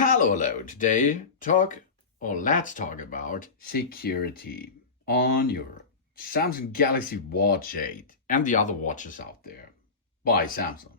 Hello. Today, let's talk about security on your Samsung Galaxy Watch 8 and the other watches out there by Samsung.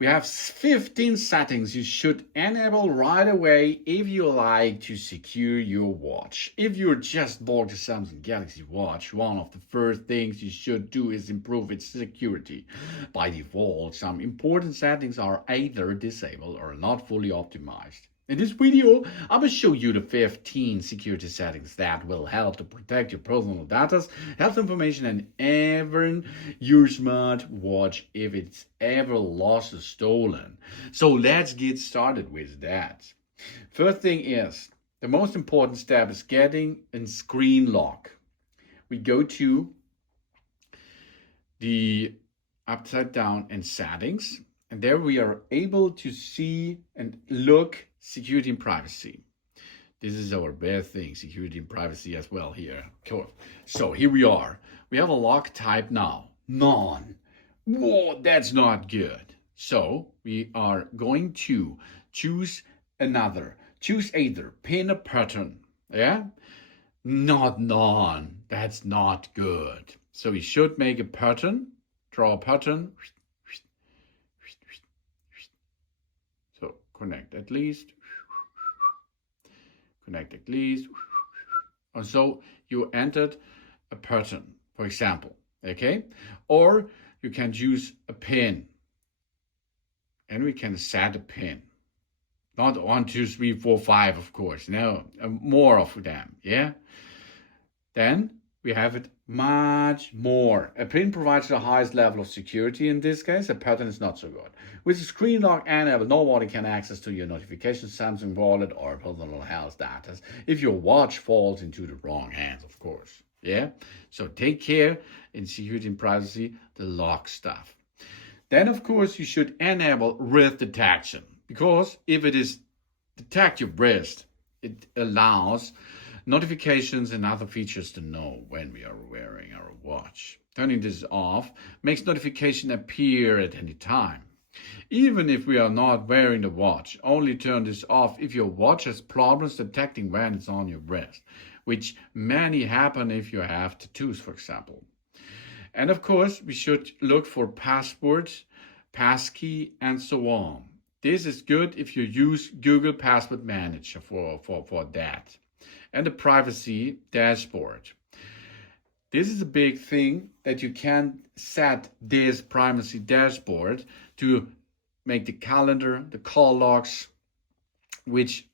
We have 15 settings you should enable right away if you like to secure your watch. If you just bought a Samsung Galaxy Watch, one of the first things you should do is improve its security. By default, some important settings are either disabled or not fully optimized. In this video, I will show you the 15 security settings that will help to protect your personal data, health information, and even your smart watch if it's ever lost or stolen. So let's get started with that. First thing is, the most important step is getting a screen lock. We go to the upside down and settings, and there we are able to see and look security and privacy. This is our best thing, security and privacy as well here. Cool. So here we are. We have a lock type now, none. Whoa, that's not good. So we are going to choose either pin or pattern. Yeah? Not none. That's not good. So we should make a pattern, draw a pattern. So connect at least. And so you entered a pattern, for example, okay? Or you can use a pin. And we can set a pin. Not 1, 2, 3, 4, 5, of course. No, more of them, yeah? Then we have it much more. A pin provides the highest level of security in this case. A pattern is not so good. With the screen lock enabled, nobody can access to your notifications, Samsung Wallet, or personal health data if your watch falls into the wrong hands, of course. Yeah? So take care in security and privacy, the lock stuff. Then, of course, you should enable wrist detection, because if it is detect your wrist, it allows notifications and other features to know when we are wearing our watch. Turning this off makes notification appear at any time. Even if we are not wearing the watch, only turn this off if your watch has problems detecting when it's on your wrist, which many happen if you have tattoos, for example. And of course, we should look for password, passkey, and so on. This is good if you use Google Password Manager for that. And the privacy dashboard. This is a big thing that you can set this privacy dashboard to make the calendar, the call logs, which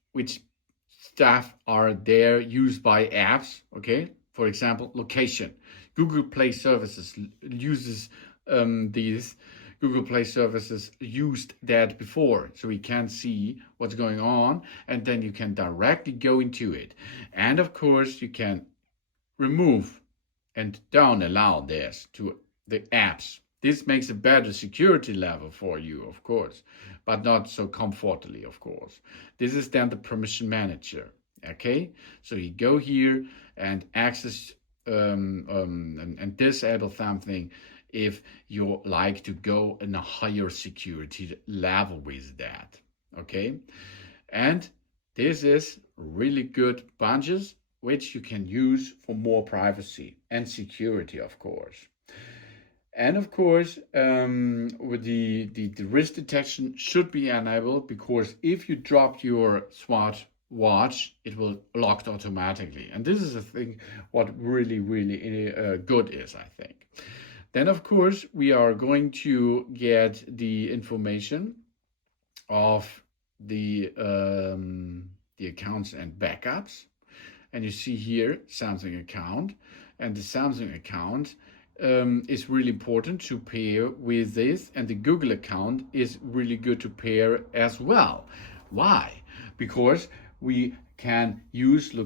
stuff are there used by apps, okay? For example, location. Google Play Services uses these. Google Play Services used that before, so we can see what's going on, and then you can directly go into it. And of course, you can remove and don't allow this to the apps. This makes a better security level for you, of course, but not so comfortably, of course. This is then the permission manager, okay? So you go here and access and disable something if you like to go in a higher security level with that, okay? And this is really good bunches which you can use for more privacy and security, of course. And of course, with the wrist detection should be enabled, because if you drop your smart watch, it will lock automatically. And this is a thing what really good is, I think. Then, of course, we are going to get the information of the accounts and backups. And you see here, Samsung account. And the Samsung account is really important to pair with this. And the Google account is really good to pair as well. Why? Because we can use we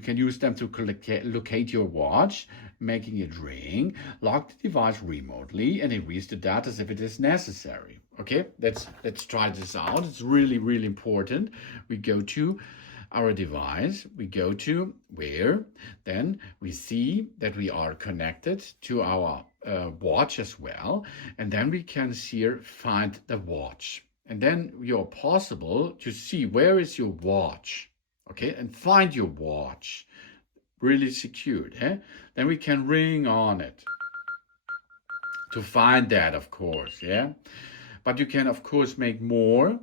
can use them to locate your watch, making it ring, lock the device remotely, and erase the data if it is necessary. Okay, let's try this out. It's really important. We go to our device, we go to where, then we see that we are connected to our watch as well, and then we can here find the watch. And then you're possible to see where is your watch, okay, and find your watch really secured. Then we can ring on it to find that, of course, but you can of course make more.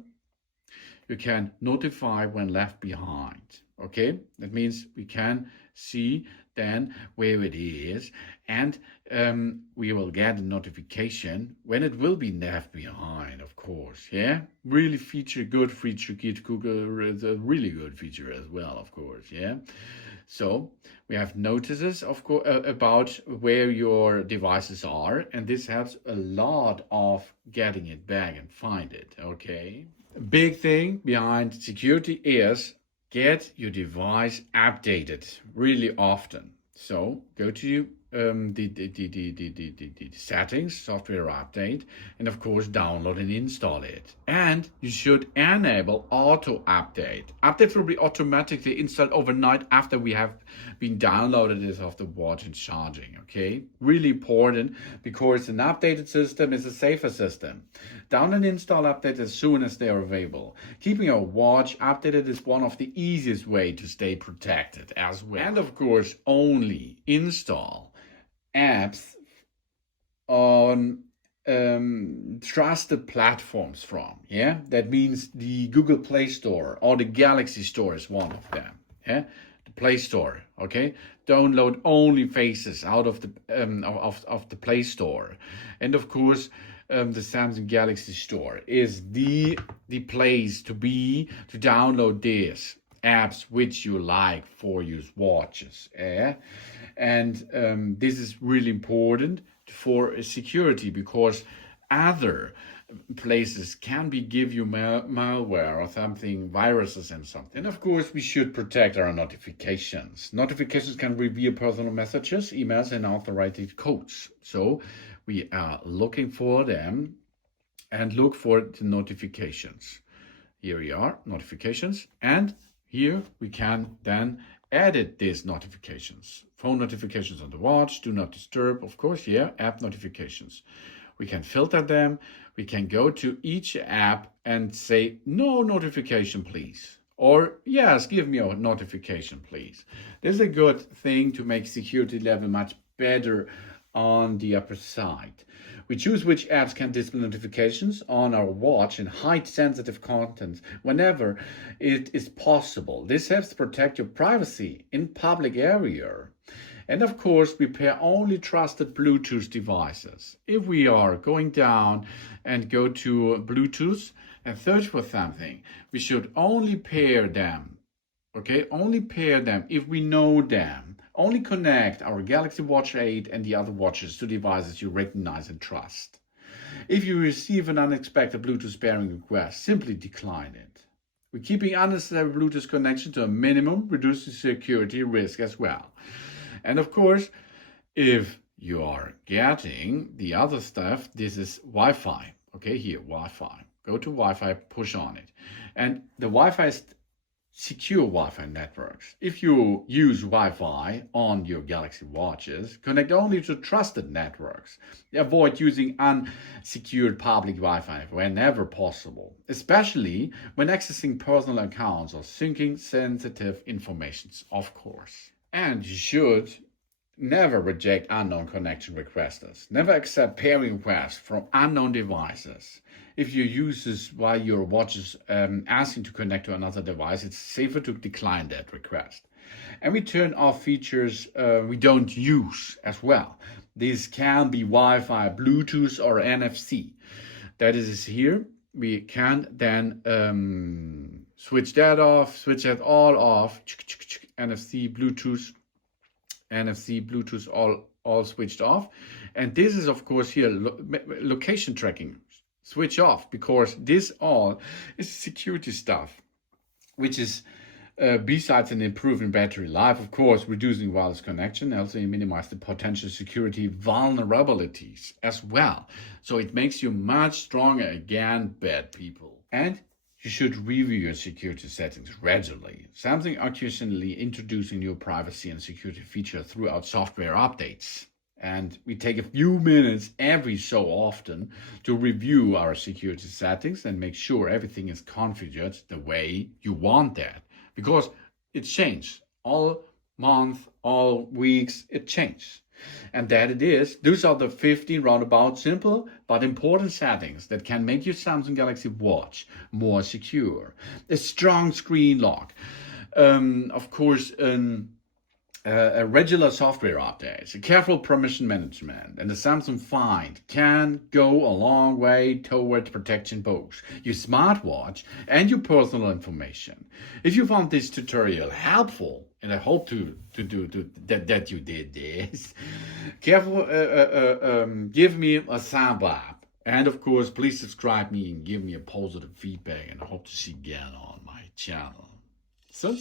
You can notify when left behind, okay? That means we can see then where it is, and we will get a notification when it will be left behind, of course, really good feature. Git Google is a really good feature as well, of course, So we have notices, of course, about where your devices are, and this helps a lot of getting it back and find it, okay? Big thing behind security is get your device updated really often. So go to the settings, software update, and of course download and install it. And you should enable auto update. Updates will be automatically installed overnight after we have been downloaded it off the watch and charging, okay? Really important, because an updated system is a safer system. Download and install updates as soon as they are available. Keeping your watch updated is one of the easiest ways to stay protected as well. And of course, only install apps on trusted platforms from, that means the Google Play Store or the Galaxy Store is one of them, the Play Store, okay? Download only Faces out of the of the Play Store. And of course, the Samsung Galaxy Store is the place to be to download these apps which you like for your watches, and this is really important for security, because other places can give you malware or something, viruses and something. And of course, we should protect our notifications. Notifications can reveal personal messages, emails, and authorized codes. So we are looking for them and look for the notifications. Here we are, notifications, and here we can then edit these notifications. Phone notifications on the watch, do not disturb, of course, app notifications. We can filter them. We can go to each app and say, no notification, please. Or, yes, give me a notification, please. This is a good thing to make security level much better on the upper side. We choose which apps can display notifications on our watch and hide sensitive content whenever it is possible. This helps protect your privacy in public area. And of course, we pair only trusted Bluetooth devices. If we are going down and go to Bluetooth and search for something, we should only pair them, okay? Only pair them if we know them. Only connect our Galaxy Watch 8 and the other watches to devices you recognize and trust. If you receive an unexpected Bluetooth pairing request, simply decline it. We're keeping unnecessary Bluetooth connection to a minimum, reducing security risk as well. And of course, if you are getting the other stuff, this is Wi-Fi. Okay, here, Wi-Fi. Go to Wi-Fi, push on it. And the Wi-Fi is secure Wi-Fi networks. If you use Wi-Fi on your Galaxy watches, connect only to trusted networks. Avoid using unsecured public Wi-Fi whenever possible, especially when accessing personal accounts or syncing sensitive information, of course. And you should never reject unknown connection requesters. Never accept pairing requests from unknown devices. If you use this while your watch is asking to connect to another device, it's safer to decline that request. And we turn off features we don't use as well. These can be Wi-Fi, Bluetooth, or NFC. That is here. We can then switch that off, switch that all off. NFC, Bluetooth, all switched off. And this is, of course, here, location tracking. Switch off, because this all is security stuff, which is besides an improving battery life, of course, reducing wireless connection, also minimize the potential security vulnerabilities as well. So it makes you much stronger against bad people. And you should review your security settings regularly. Samsung occasionally introducing new privacy and security features throughout software updates. And we take a few minutes every so often to review our security settings and make sure everything is configured the way you want that. Because it changes all month, all weeks, it changes. And that it is, those are the 15 roundabout simple but important settings that can make your Samsung Galaxy Watch more secure. A strong screen lock, of course, a regular software updates, a careful permission management, and the Samsung Find can go a long way toward protecting both your smartwatch and your personal information. If you found this tutorial helpful, and I hope that you did this, give me a thumb up. And of course, please subscribe me and give me a positive feedback, and I hope to see you again on my channel. So.